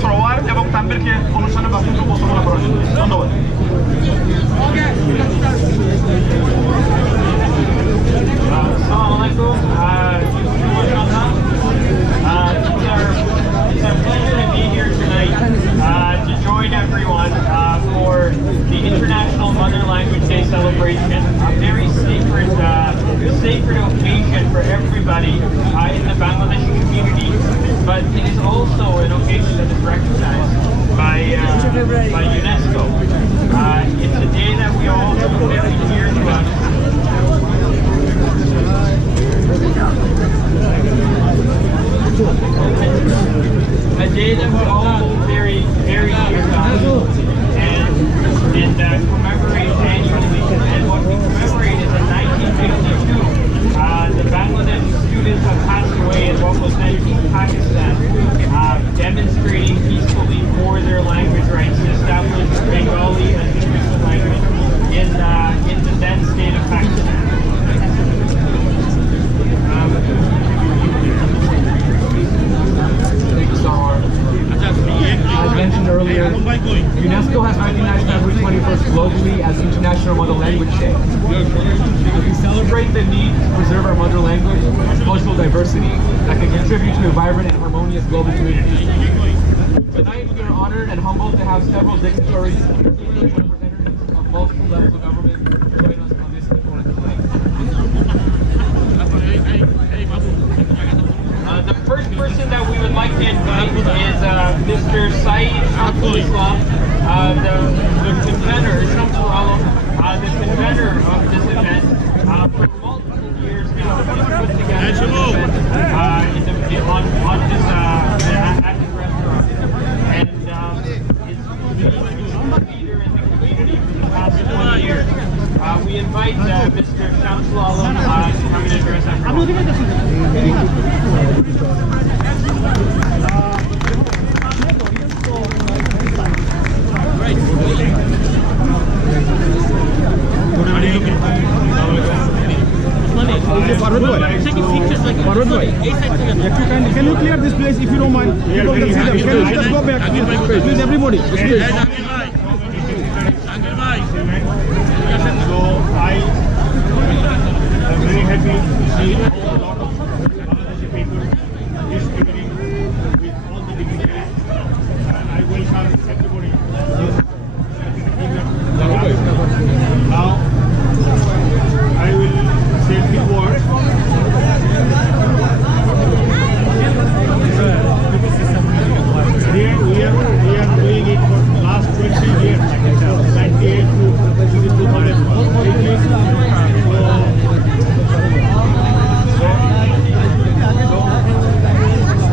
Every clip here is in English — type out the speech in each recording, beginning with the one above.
শ্রোয়ার এবং তানবীরকে অনুষ্ঠানে বাস্তব উপস্থাপনা করার জন্য ধন্যবাদ। Assalamualaikum. It's a pleasure to be here tonight to join everyone for the International Mother Language Day celebration. A very sacred occasion for everybody in the Bangladeshi community, but it is also an occasion that is recognized by UNESCO. It's a day that we all hold very dear to us. A day that we all hold very, very dear to us and commemorate annually. And what we commemorate is in 1952, the Bangladeshi students have passed away in what was then East Pakistan, demonstrating peacefully for their language rights to establish Bengali as the official language in the then state of Pakistan. As mentioned earlier, UNESCO has recognized February 21st globally as International Mother Language Day. We celebrate the need to preserve our mother language and cultural diversity that can contribute to a vibrant and harmonious global community. Tonight we are honored and humbled to have several dignitaries, representatives of multiple levels of government, join us on this important night. The first person that we would like to invite is Mr. Saeed Islam, the convener, the convener of this event. For multiple years now, he's put together this event on this at his restaurant, and is a leader in the community for the past 20 years. We invite Mr. Shamsul Alam to come and address everyone. Can you clear this place if you don't mind? People can see them. Can you just go back? Please, everybody. So I am very happy to see a lot of Bangladeshi people distributing with all the dignitaries. I welcome everybody. Now I will say a few words. Here we are doing it for the last 20 years, 98 to 2018.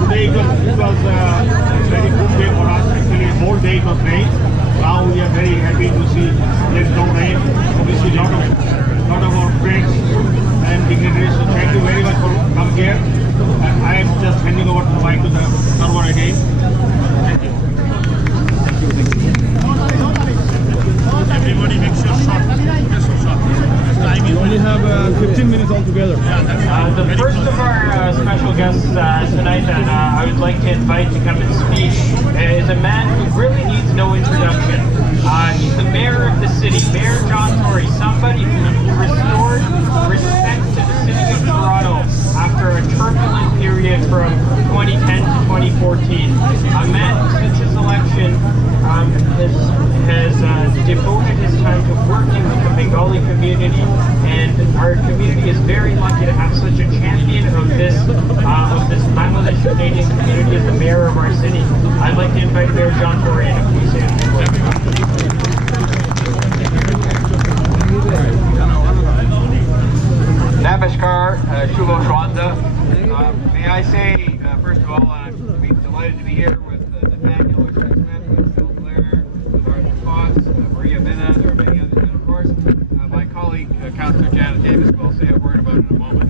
Today it was a very good day for us. Actually, the whole day it was rain. Now we are very happy to see there's no rain. Obviously, lot of our friends and dignitaries. So thank you very much for coming here. I am just handing over the mic to the server again. Thank you. Everybody makes your shot. We only have 15 minutes altogether. The first of our special guests tonight that I would like to invite to come and speak is a man who really needs no introduction. He's the mayor of the city, Mayor John Tory, somebody who restored respect to the city of Toronto after a turbulent period from 2010 to 2014. A man who since his election has devoted his time to working with the Bengali community, and our community is very lucky to have such a champion of this Bangladesh Canadian community as the mayor of our city. I'd like to invite Mayor John Tory in, if we say a few words. Namaskar, Shubho Shwanda. May I say, first of all, I'm delighted to be here with Nathaniel Smith, with Phil Blair, Arthur Fox, Maria Minna, there are many others, and of course, my colleague, Councillor Janet Davis, who I'll say a word about in a moment.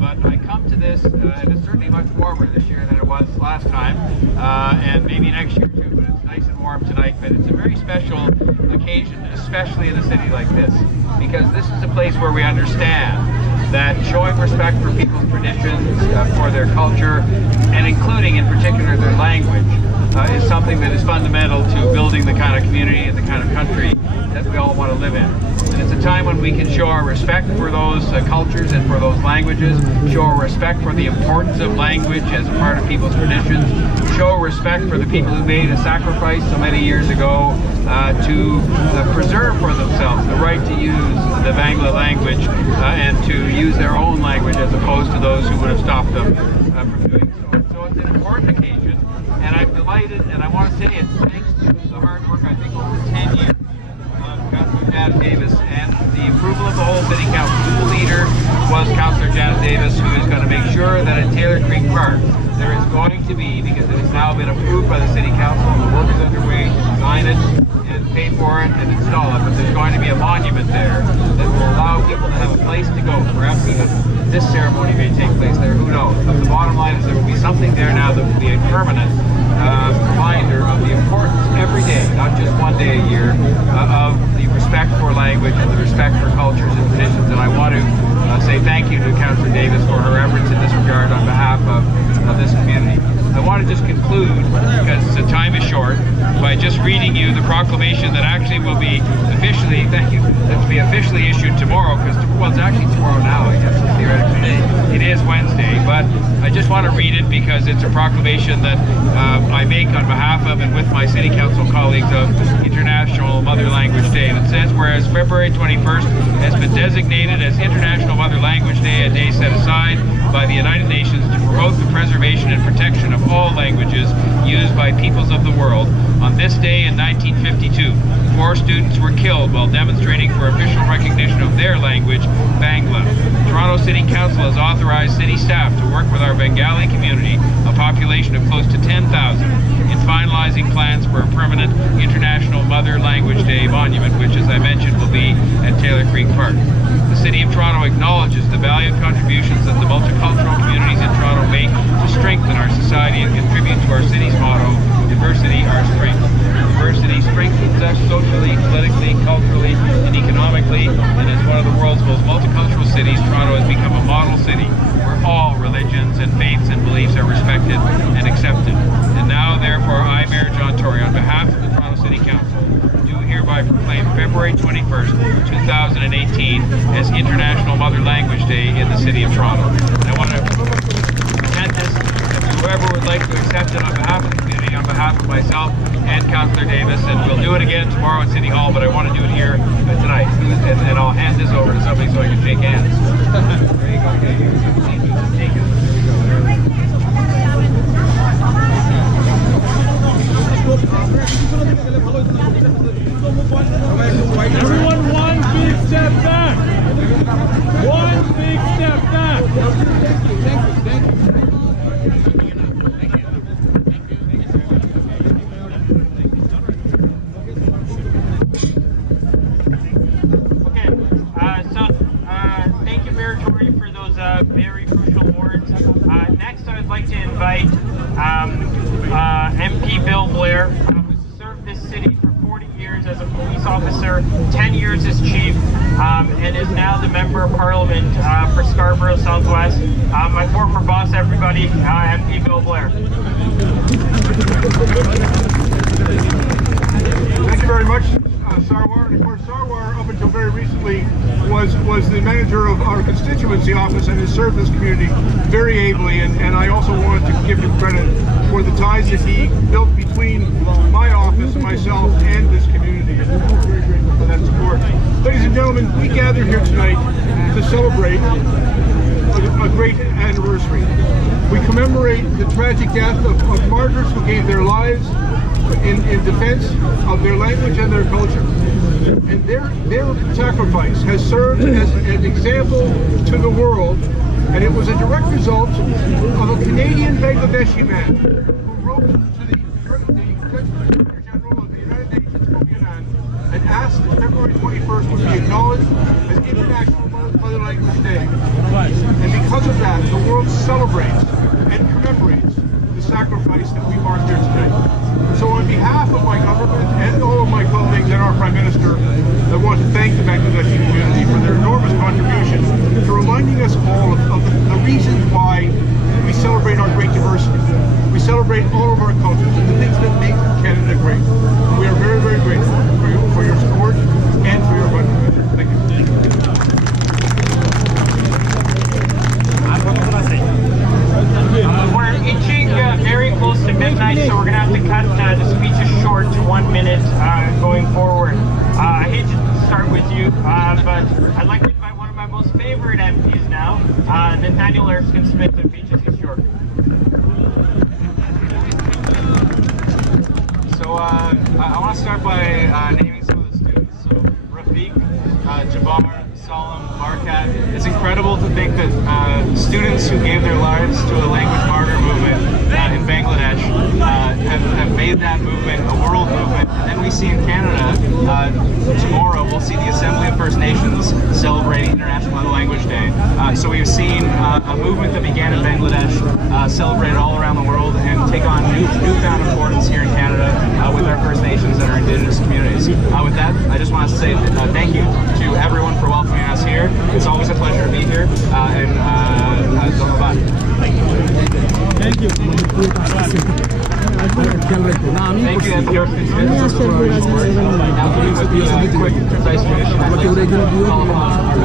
But I come to this, and it's certainly much warmer this year than it was last time, and maybe next year too, but it's nice and warm tonight. But it's a very special occasion, especially in a city like this, because this is a place where we understand that showing respect for people's traditions, for their culture, and including in particular their language, is something that is fundamental to building the kind of community and the kind of country that we all want to live in. And it's a time when we can show our respect for those cultures and for those languages, show our respect for the importance of language as a part of people's traditions, show respect for the people who made a sacrifice so many years ago to preserve for themselves the right to use the Bangla language and to use their own language as opposed to those who would have stopped them from doing so. So it's an important occasion, and I'm delighted, and I want to say it's thanks to the hard work, I think, over 10 years of Councillor Janet Davis and the approval of the whole City Council. The leader was Councillor Janet Davis, who is going to make sure that at Taylor Creek Park there is going to be, because it has now been approved by the City Council and the work is underway to design it and pay for it and install it, but there's going to be a monument there that will allow people to have a place to go. Perhaps even this ceremony may take place there, who knows. But the bottom line is there will be something there now that will be a permanent reminder of the importance every day, not just one day a year, of the respect for language and the respect for cultures and traditions. And I want to say thank you to Councillor Davis for her efforts in this regard on behalf of this community. I want to just conclude, because the time is short, by just reading you the proclamation that actually will be officially, thank you, that will be officially issued tomorrow, because, well, it's actually tomorrow now, I guess, theoretically. It is Wednesday, but I just want to read it because it's a proclamation that I make on behalf of and with my City Council colleagues of International Mother Language Day. And it says, whereas February 21st has been designated as International Mother Language Day, a day set aside by the United Nations to promote the preservation and protection of all languages used by peoples of the world. On this day in 1952, 4 students were killed while demonstrating for official recognition of their language, Bangla. Toronto City Council has authorized city staff to work with our Bengali community, a population of close to 10,000, in finalizing plans for a permanent International Mother Language Day monument, which, as I mentioned, will be at Taylor Creek Park. The City of Toronto acknowledges the valued contributions that the multicultural communities in Toronto make to strengthen our society and contribute to our city's motto, diversity, our strength. Diversity strengthens us socially, politically, culturally, and economically, and as one of the world's most multicultural cities, Toronto has become a model city where all religions and faiths and beliefs are respected and accepted. And now, therefore, I, Mayor John Tory, on behalf of the Toronto City Council, do hereby proclaim February 21st, 2018 as International Mother Language Day in the City of Toronto. And I want to present this to whoever would like to accept it on behalf of the community, on behalf of myself and Councillor Davis, and we'll do it again tomorrow at City Hall, but I want to do it here tonight. And I'll hand this over to somebody so I can shake hands. There you go. Thank you. Thank you. Everyone, one big step back. One big step back. Thank you. Thank you, Mayor Tory, for those very crucial words. Next, I would like to invite MP Bill Blair, who's served this city for 40 years as a police officer, 10 years as chief, and is now the Member of Parliament for Scarborough Southwest. My former boss, everybody, MP Bill Blair. Thank you very much, Sarwar. And of course, Sarwar, up until very recently, was the manager of our constituency office and has served this community very ably. And I also wanted to give him credit for the ties that he built between my office and myself and this community. And we're very grateful for that support. Ladies and gentlemen, we gather here tonight to celebrate a great anniversary. We commemorate the tragic death of martyrs who gave their lives in defense of their language and their culture. And their sacrifice has served as an example to the world, and it was a direct result of a Canadian Bangladeshi man who wrote to the Secretary General of the United Nations, Kofi Annan, and asked that February 21st would be acknowledged as International Mother Language Day. And because of that, the world celebrates and commemorates the sacrifice that we mark here tonight. So on behalf of my government and all of my colleagues and our Prime Minister, I want to thank the Bangladeshi community for their enormous contribution to reminding us all of the reasons why we celebrate our great diversity. We celebrate all of our cultures and the things that 1 minute going forward. I hate to start with you, but I'd like to invite one of my most favorite MPs now, Nathaniel Erskine-Smith of Beaches East York. So I want to start by naming some of the students. So Rafiq, Jabbar, Salam, Markat. It's incredible to think that students who gave their lives to a language martyr movement in Bangladesh have made that movement a world movement. And then we see in Canada, tomorrow we'll see the Assembly of First Nations celebrating International Mother Language Day. So we've seen a movement that began in Bangladesh celebrated all around the world and take on newfound importance here in Canada with our First Nations and our Indigenous communities. With that, I just want to say thank you to everyone for welcoming us here. It's always a pleasure to be here, and Dhanyabad. Thank you. Thank you, NPR Smith. Now, please, with the quick, concise tradition, I'd like to call upon our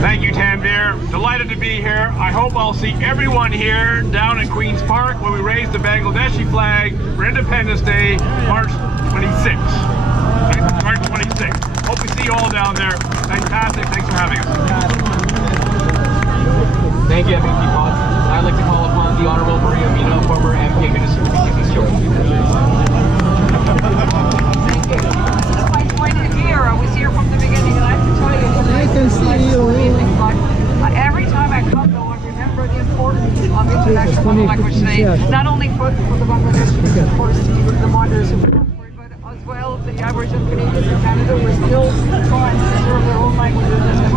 Thank you, Tanvir. Delighted to be here. I hope I'll see everyone here down in Queen's Park when we raise the Bangladeshi flag for Independence Day, March 26th. March 26th. Hope we see you all down there. Fantastic. Thanks for having us. Thank you, MVP Potts. I'd like to call upon the Honorable Maria Mina, former MP and Minister of Beaches East York. Thank you. This is my 20th year. I was here from the beginning, and I have to tell you, I can see you. every time I come, though, I remember the importance of International Mother Language Day, not only for the Bangladeshis, of course, the monitors who work for it, but as well the Aboriginal Canadians in Canada who are still trying to preserve their own languages and their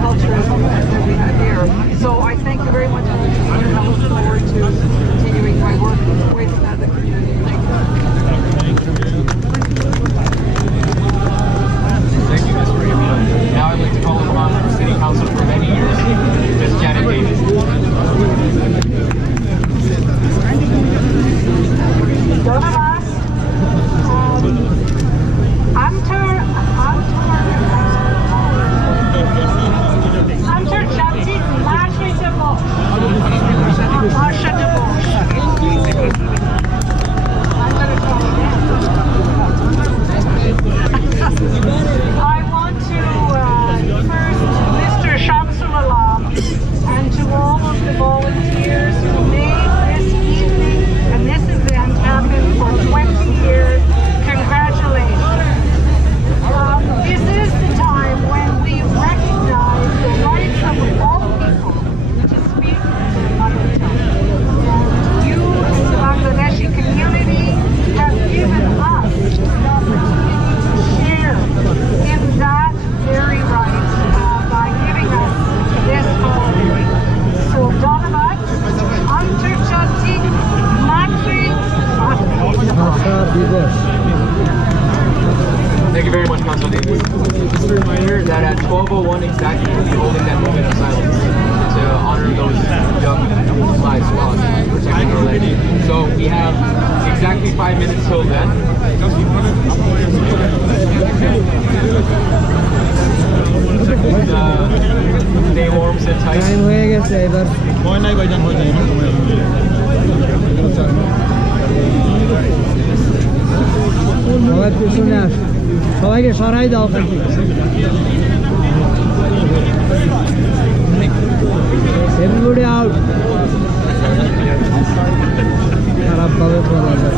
culture that we have here. So I thank you very much for this, and I look forward to continuing my work with the community. Thank you. Thank you, Ms. Maria Mina. Now I'd like to call upon our City Council for many years, Ms. Janet Davis. Donamas, Antar Jati Masha Debosh. Masha Debosh. I'm going to try again. I want to first Mr. Shamsul Alam and to all of the volunteers who made this evening and this event happen for 20 years. Congratulations. This is the time when we recognize the rights of all people to speak their mother tongue. And you, as the Bangladeshi community, have given us the opportunity to share in that very right by giving us this holiday. So, Dhanyabad, Antar Jati Matri Thank you very much, Council Davis. Just a reminder that at 12:01 exactly we'll be holding that moment of silence to honor those young lives lost protecting our land. So we have exactly 5 minutes till then. Stay warm, sit tight. সবাইকে সরাই দাও everybody out খারাপ ভাবে বলা যায়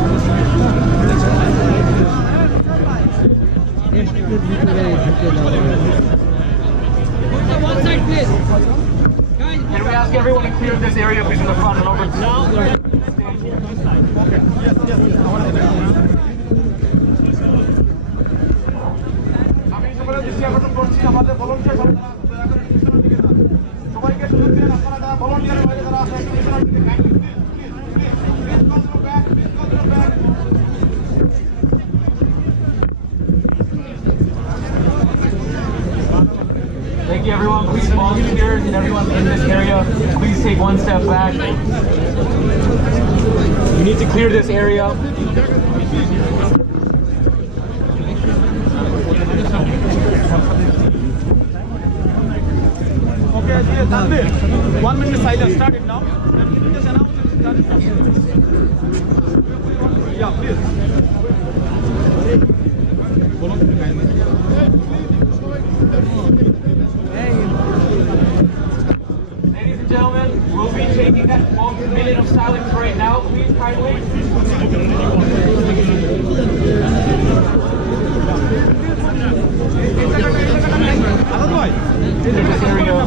একটু ভিতরে ঢুকে দাও Can we ask everyone to clear this area between the front and over? Thank you, everyone. Please, volunteers and everyone in this area, please take one step back. We need to clear this area. 1 minute silence. Start it now. Just announce it. Start it now. Yeah, please. Ladies and gentlemen, we'll be taking that 1 minute of silence right now. Please kindly. Another one. Here we go.